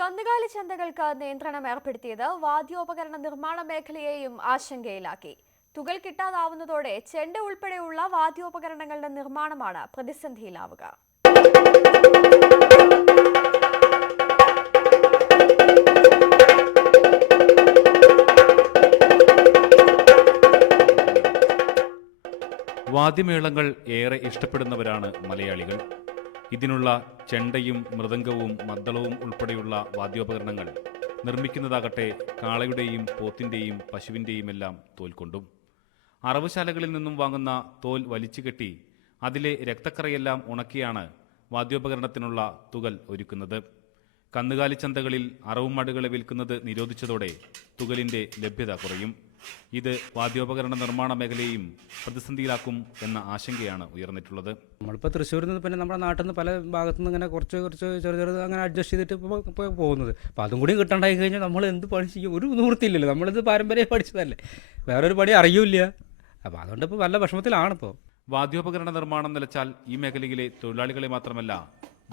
കന്നുകാലി ചന്തകൾക്ക് നിയന്ത്രണം ഏർപ്പെടുത്തിയത് വാദ്യോപകരണ നിർമ്മാണ മേഖലയെയും ആശങ്കയിലാക്കി. തുകൽ കിട്ടാതാവുന്നതോടെ ചെണ്ട ഉൾപ്പെടെയുള്ള വാദ്യോപകരണങ്ങളുടെ നിർമ്മാണമാണ് പ്രതിസന്ധിയിലാവുക. വാദ്യമേളങ്ങൾ ഏറെ ഇഷ്ടപ്പെടുന്നവരാണ് മലയാളികൾ. ഇതിനുള്ള ചെണ്ടയും മൃദംഗവും മദ്ദളവും ഉൾപ്പെടെയുള്ള വാദ്യോപകരണങ്ങൾ നിർമ്മിക്കുന്നതാകട്ടെ കാളയുടെയും പോത്തിൻ്റെയും പശുവിൻ്റെയുമെല്ലാം തോൽ കൊണ്ടും. അറവുശാലകളിൽ നിന്നും വാങ്ങുന്ന തോൽ വലിച്ചുകെട്ടി അതിലെ രക്തക്കറയെല്ലാം ഉണക്കിയാണ് വാദ്യോപകരണത്തിനുള്ള തുകൽ ഒരുക്കുന്നത്. കന്നുകാലി ചന്തകളിൽ അറവുമാടുകളെ വിൽക്കുന്നത് നിരോധിച്ചതോടെ തുകലിൻ്റെ ലഭ്യത കുറയും. ഇത് വാദ്യോപകരണ നിർമ്മാണ മേഖലയെയും പ്രതിസന്ധിയിലാക്കും എന്ന ആശങ്കയാണ് ഉയർന്നിട്ടുള്ളത്. നമ്മളിപ്പോൾ തൃശ്ശൂരിൽ നിന്ന് പിന്നെ നമ്മുടെ നാട്ടിൽ നിന്ന് പല ഭാഗത്തു നിന്ന് ഇങ്ങനെ കുറച്ച് ചെറുത് അങ്ങനെ അഡ്ജസ്റ്റ് ചെയ്തിട്ട് ഇപ്പോൾ പോകുന്നത്. അപ്പോൾ അതും കൂടി കിട്ടാണ്ടായി കഴിഞ്ഞാൽ നമ്മൾ എന്ത് പണി ചെയ്യും? ഒരു നിവൃത്തിയില്ലല്ലോ. നമ്മളിത് പാരമ്പര്യം പഠിച്ചതല്ലേ, വേറൊരു പണി അറിയില്ല. അപ്പോൾ അതുകൊണ്ട് ഇപ്പോൾ നല്ല വിഷമത്തിലാണിപ്പോൾ. വാദ്യോപകരണ നിർമ്മാണം നിലച്ചാൽ ഈ മേഖലയിലെ തൊഴിലാളികളെ മാത്രമല്ല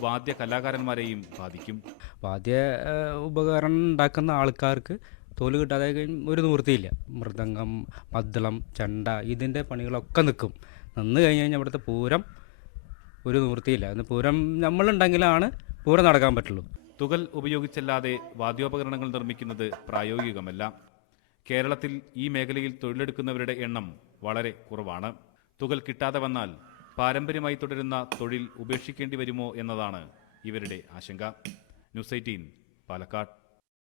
വാദ്യ കലാകാരന്മാരെയും ബാധിക്കും. വാദ്യ ഉപകരണം ഉണ്ടാക്കുന്ന ആൾക്കാർക്ക് തോല് കിട്ടാതെ ഒരു നിവൃത്തിയില്ല. മൃദംഗം, മദ്ദളം, ചെണ്ട ഇതിൻ്റെ പണികളൊക്കെ നിന്ന് കഴിഞ്ഞ് കഴിഞ്ഞാൽ ഇവിടുത്തെ പൂരം ഒരു നിവൃത്തിയില്ല. ഇന്ന് പൂരം നമ്മളുണ്ടെങ്കിലാണ് പൂരം നടക്കാൻ പറ്റുള്ളൂ. തുകൽ ഉപയോഗിച്ചല്ലാതെ വാദ്യോപകരണങ്ങൾ നിർമ്മിക്കുന്നത് പ്രായോഗികമല്ല. കേരളത്തിൽ ഈ മേഖലയിൽ തൊഴിലെടുക്കുന്നവരുടെ എണ്ണം വളരെ കുറവാണ്. തുകൽ കിട്ടാതെ വന്നാൽ പാരമ്പര്യമായി തുടരുന്ന തൊഴിൽ ഉപേക്ഷിക്കേണ്ടി വരുമോ എന്നതാണ് ഇവരുടെ ആശങ്ക. ന്യൂസ് 18 പാലക്കാട്.